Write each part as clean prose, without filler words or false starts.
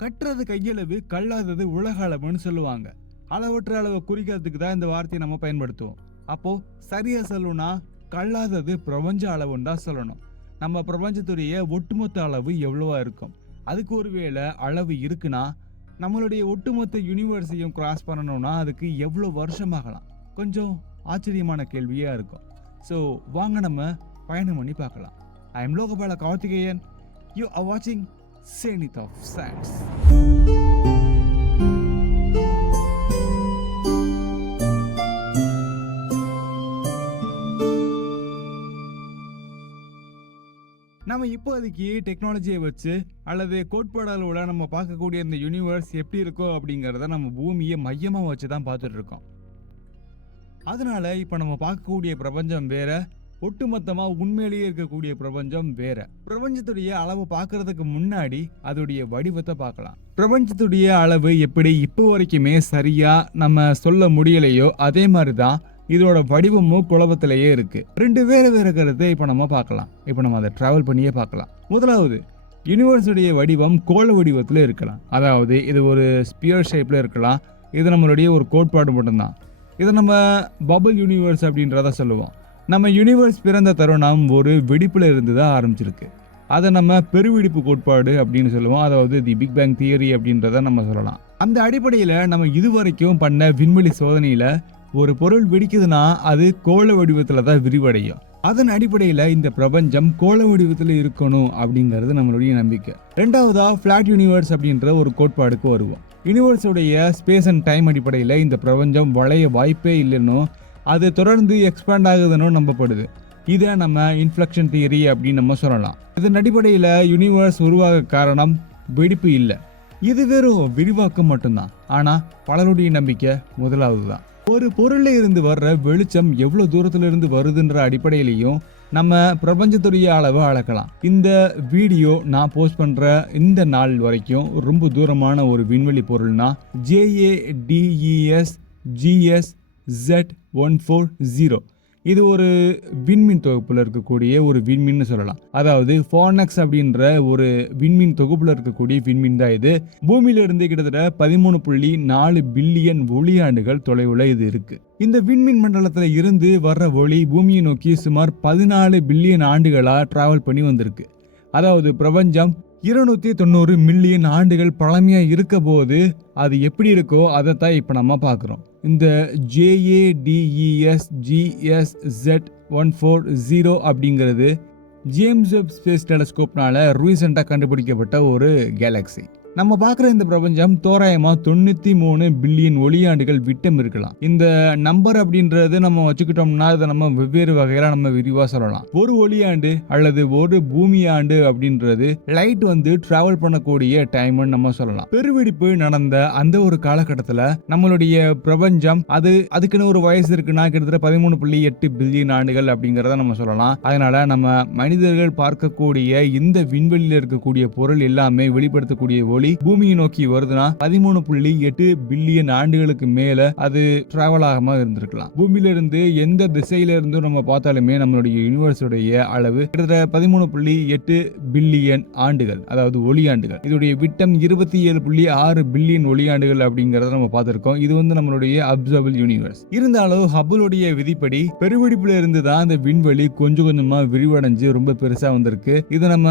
கட்டுறது கையளவு, கல்லாதது உலக அளவுன்னு சொல்லுவாங்க. அளவற்ற அளவை குறிக்கிறதுக்கு தான் இந்த வார்த்தையை நம்ம பயன்படுத்துவோம். அப்போ சரியா சொல்லணும்னா கல்லாதது பிரபஞ்ச அளவுன்னு தான் சொல்லணும். நம்ம பிரபஞ்சத்துடைய ஒட்டுமொத்த அளவு எவ்வளவா இருக்கும்? அதுக்கு ஒருவேளை அளவு இருக்குன்னா நம்மளுடைய ஒட்டுமொத்த யூனிவர்ஸையும் கிராஸ் பண்ணணும்னா அதுக்கு எவ்வளோ வருஷமாகலாம்? கொஞ்சம் ஆச்சரியமான கேள்வியா இருக்கும். ஸோ வாங்க நம்ம பயணம் பண்ணி பார்க்கலாம். I am Logabala Karthikeyan. You are வாட்சிங் Zenith of Science. நம்ம இப்போதைக்கு டெக்னாலஜியை வச்சு அல்லது கோட்பாடு அளவில் நம்ம பார்க்கக்கூடிய இந்த யூனிவர்ஸ் எப்படி இருக்கோ அப்படிங்கிறத நம்ம பூமியை மையமாக வச்சு தான் பார்த்துட்டு இருக்கோம். அதனால இப்போ நம்ம பார்க்கக்கூடிய பிரபஞ்சம் வேற, ஒட்டுமொத்தமாக உண்மையிலேயே இருக்கக்கூடிய பிரபஞ்சம் வேற. பிரபஞ்சத்துடைய அளவு பார்க்கறதுக்கு முன்னாடி அதோடைய வடிவத்தை பார்க்கலாம். பிரபஞ்சத்துடைய அளவு எப்படி இப்போ வரைக்குமே சரியா நம்ம சொல்ல முடியலையோ அதே மாதிரி தான் இதோட வடிவமும் குழப்பத்திலேயே இருக்கு. ரெண்டு வேற கருத்தை இப்போ நம்ம பார்க்கலாம். இப்போ நம்ம அதை டிராவல் பண்ணியே பார்க்கலாம். முதலாவது, யூனிவர்ஸுடைய வடிவம் கோள வடிவத்தில் இருக்கலாம். அதாவது இது ஒரு ஸ்பியர் ஷேப்ல இருக்கலாம். இது நம்மளுடைய ஒரு கோட்பாடு மட்டும்தான். இதை நம்ம பபிள் யூனிவர்ஸ் அப்படின்றத சொல்லுவோம். நம்ம யூனிவர்ஸ் பிறந்த தருணம் ஒரு வெடிப்புல இருந்து தான் ஆரம்பிச்சிருக்கு. அதை நம்ம பெருவெடிப்பு கோட்பாடு அப்படின்னு சொல்லுவோம். அதாவது தி பிக் பேங் தியரி அப்படின்றத நம்ம சொல்லலாம். அந்த அடிப்படையில் நம்ம இதுவரைக்கும் பண்ண விண்வெளி சோதனையில ஒரு பொருள் வெடிக்குதுன்னா அது கோள வடிவத்துல தான் விரிவடையும். அதன் அடிப்படையில் இந்த பிரபஞ்சம் கோள வடிவத்தில் இருக்கணும் அப்படிங்கிறது நம்மளுடைய நம்பிக்கை. ரெண்டாவதா ஃபிளாட் யூனிவர்ஸ் அப்படின்ற ஒரு கோட்பாடுக்கு வருவோம். யூனிவர்ஸுடைய ஸ்பேஸ் அண்ட் டைம் அடிப்படையில் இந்த பிரபஞ்சம் வளைய வாய்ப்பே இல்லைன்னு, அது தொடர்ந்து எக்ஸ்பேண்ட் ஆகுதுன்னு நம்பப்படுது. இதை நம்ம இன்ஃப்ளக்ஷன் தியரி அப்படின்னு நம்ம சொல்லலாம். இதன் அடிப்படையில் யூனிவர்ஸ் உருவாக காரணம் வெடிப்பு இல்லை, இது வெறும் விரிவாக்கம் மட்டும்தான். ஆனால் பலருடைய நம்பிக்கை முதலாவது தான். ஒரு பொருள்ல இருந்து வர்ற வெளிச்சம் எவ்வளவு தூரத்துல இருந்து வருதுன்ற அடிப்படையிலையும் நம்ம பிரபஞ்சத்துடைய அளவை அளக்கலாம். இந்த வீடியோ நான் போஸ்ட் பண்ற இந்த நாள் வரைக்கும் ரொம்ப தூரமான ஒரு விண்வெளி பொருள்னா JADES GSZ140. இது ஒரு விண்மீன் தொகுப்புல இருக்கக்கூடிய ஒரு விண்மீன் சொல்லலாம். அதாவது ஃபார்னக்ஸ் அப்படின்ற ஒரு விண்மீன் தொகுப்புல இருக்கக்கூடிய விண்மீன் தான் இது. பூமியில இருந்து கிட்டத்தட்ட 13.4 பில்லியன் ஒளியாண்டுகள் தொலைவுல இது இருக்கு. இந்த விண்மீன் மண்டலத்துல இருந்து வர்ற ஒளி பூமியை நோக்கி சுமார் 14 பில்லியன் ஆண்டுகளா டிராவல் பண்ணி வந்திருக்கு. அதாவது பிரபஞ்சம் 290 மில்லியன் ஆண்டுகள் பழமையா இருக்க போது அது எப்படி இருக்கோ அதைத்தான் இப்ப நம்ம பார்க்கிறோம். இந்த JADES GSZ140 அப்படிங்கிறது ஜேம்ஸ் வெப் ஸ்பேஸ் டெலஸ்கோப்னால ரீசெண்டாக கண்டுபிடிக்கப்பட்ட ஒரு கேலக்சி. நம்ம பார்க்குற இந்த பிரபஞ்சம் தோராயமா 93 பில்லியன் ஒளியாண்டுகள் விட்டம் இருக்கலாம். இந்த நம்பர் அப்படின்றது நம்ம வச்சுக்கிட்டோம்னா இதை நம்ம வெவ்வேறு வகையில நம்ம விரிவா சொல்லலாம். ஒரு ஒளியாண்டு அல்லது ஒரு பூமி ஆண்டு அப்படின்றது லைட் வந்து டிராவல் பண்ணக்கூடிய டைம்னு நம்ம சொல்லலாம். பெருவெடிப்பு நடந்த அந்த ஒரு காலகட்டத்தில் நம்மளுடைய பிரபஞ்சம் அதுக்குன்னு ஒரு வயசு இருக்குன்னா கிட்டத்தட்ட 13.8 பில்லியன் ஆண்டுகள் அப்படிங்கிறத நம்ம சொல்லலாம். அதனால நம்ம மனிதர்கள் பார்க்கக்கூடிய இந்த விண்வெளியில் இருக்கக்கூடிய பொருள் எல்லாமே வெளிப்படுத்தக்கூடிய ஒளி பூமியை நோக்கி வருதுன்னா 13.8 பில்லியன் ஆண்டுகளுக்கு மேல அது டிராவல் ஆகாம இருந்திருக்கலாம். பூமியில இருந்து எந்த திசையில இருந்தும் நம்ம பார்த்தாலுமே நம்மளுடைய யூனிவர்ஸுடைய அளவு கிட்டத்தட்ட 13.8 பில்லியன் ஆண்டுகள், அதாவது ஒளியாண்டுகள். இதோடைய விட்டம் 27.6 பில்லியன் ஒளியாண்டுகள் அப்படிங்கறத நம்ம பார்த்திருக்கோம். இது வந்து நம்மளுடைய அப்சர்வபிள் யூனிவர்ஸ். இருந்தாலும் ஹபிளுடைய விதிப்படி பெருவெடிப்புல இருந்து தான் இந்த விண்வெளி கொஞ்சம் கொஞ்சமா விரிவடைஞ்சு ரொம்ப பெருசா வந்திருக்கு. இது நம்ம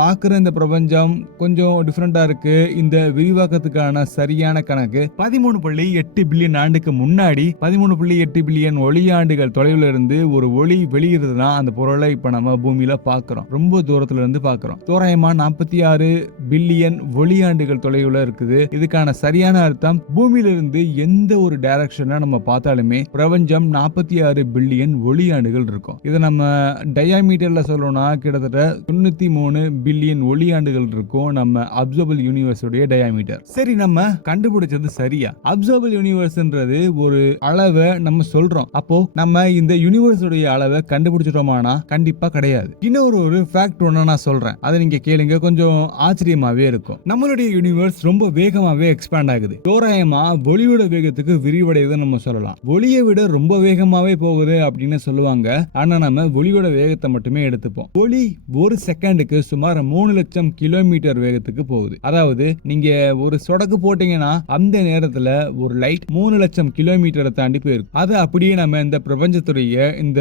பார்க்குற இந்த பிரபஞ்சம் கொஞ்சம் டிஃப்ரெண்டா இருக்கு. இந்த விரிவாக்கத்துக்கான சரியான கணக்கு 13.8 பில்லியன் ஆண்டுக்கு முன்னாடி 13.8 பில்லியன் ஒளியாண்டுகள் தொலைவில் இருந்து ஒரு ஒளி வெளியிடுதுன்னா அந்த பொருளை இப்ப நம்ம பூமியில பாக்குறோம். ரொம்ப தூரத்துல இருந்து பாக்குறோம். தோராயமா 46 பில்லியன் ஒளியாண்டுகள் தொலைவில் இருக்குது. இதுக்கான சரியான அர்த்தம் பூமியில இருந்து எந்த ஒரு டைரக்ஷன்ல நம்ம பார்த்தாலுமே பிரபஞ்சம் 46 பில்லியன் ஒளியாண்டுகள் இருக்கும். இதை நம்ம டயாமீட்டர்ல சொல்லணும்னா கிட்டத்தட்ட 93 பில்லியன் ஒளியாண்டுகள் இருக்கும் நம்ம அப்சர்வபிள் யூனிவர்ஸுடைய டயாமீட்டர். சரி, நம்ம கண்டுபிடிச்சது சரியா? அப்சர்வபிள் யூனிவர்ஸ்ன்றது ஒரு அளவை நம்ம சொல்றோம். அப்போ நம்ம இந்த யூனிவர்ஸுடைய அளவை கண்டுபிடிச்சிட்டோமானா கண்டிப்பா கிடையாது. இன்னொரு ஒரு ஃபேக்ட் ஒன்னு நான் சொல்றேன், அதை நீங்க கேளுங்க, கொஞ்சம் ஆச்சரியமாவே இருக்கும். நம்மளுடைய யூனிவர்ஸ் ரொம்ப வேகமாவே எக்ஸ்பேண்ட் ஆகுது. தோராயமா ஒளியோட வேகத்துக்கு விரிவடையுதுன்னு நம்ம சொல்லலாம். ஒளியை விட ரொம்ப வேகமாவே போகுது அப்படின்னு சொல்லுவாங்க. ஆனா நம்ம ஒளியோட வேகத்தை மட்டுமே எடுத்துப்போம். ஒளி ஒரு செகண்டுக்கு சுமார் 3 லட்சம் கிலோமீட்டர் வேகத்துக்கு போகுது. அதாவது அதாவது நீங்க ஒரு சொடக்கு போட்டீங்கன்னா அந்த நேரத்துல ஒரு லைட் 3 லட்சம் கிலோமீட்டரை தாண்டி போயிருக்கும். அதை அப்படியே நம்ம இந்த பிரபஞ்சத்துடைய இந்த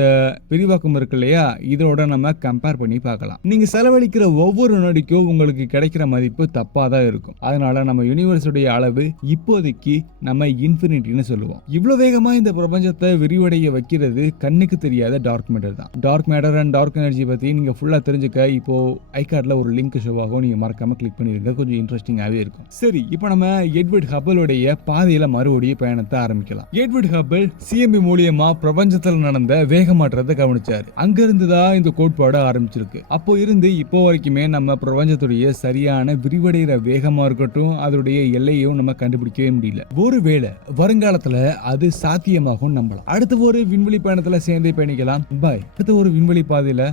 விரிவாக்கம் இருக்கு இல்லையா, இதோட நம்ம கம்பேர் பண்ணி பார்க்கலாம். நீங்க செலவழிக்கிற ஒவ்வொரு நொடிக்கும் உங்களுக்கு கிடைக்கிற மதிப்பு தப்பா தான் இருக்கும். அதனால நம்ம யூனிவர்ஸுடைய அளவு இப்போதைக்கு நம்ம இன்ஃபினிட்டின்னு சொல்லுவோம். இவ்வளவு வேகமா இந்த பிரபஞ்சத்தை விரிவடைய வைக்கிறது கண்ணுக்கு தெரியாத டார்க் மேட்டர் தான். Dark matter and dark energy பத்தி நீங்க ஃபுல்லா தெரிஞ்சுக்க இப்போ ஐகார்ட்ல ஒரு லிங்க் ஷோ ஆகும், நீங்க மறக்காம கிளிக் பண்ணிருங்க. கொஞ்சம் இன்ட்ரெஸ்டிங்காவே இருக்கும். சரி, இப்போ நம்ம எட்வர்ட் ஹப்பிளுடைய பாதையில மறுபடியும் பயணத்தை ஆரம்பிக்கலாம். எட்வர்ட் ஹப்பிள் சிஎம்பி மூலியமா பிரபஞ்சத்துல நடந்த வேக மாற்றத்தை கவனிச்சாரு. அங்க இருந்து தான் இந்த கோட்பாடு ஆரம்பிச்சிருக்கு. அப்போ இருந்து இப்போ வரைக்குமே நம்ம பிரபஞ்சத்துடைய சரியான விரிவடைகிற வேகமா இருக்கட்டும், அதோடைய எல்லையும் நம்ம கண்டுபிடிக்கவே முடியல. ஒருவேளை வருங்காலத்துல அது சாத்தியமாகும் நம்பலாம். அடுத்த ஒரு விண்வெளி பயணத்துல சேர்ந்தே பயணிக்கலாம். பாய். அடுத்த ஒரு விண்வெளி பாதையில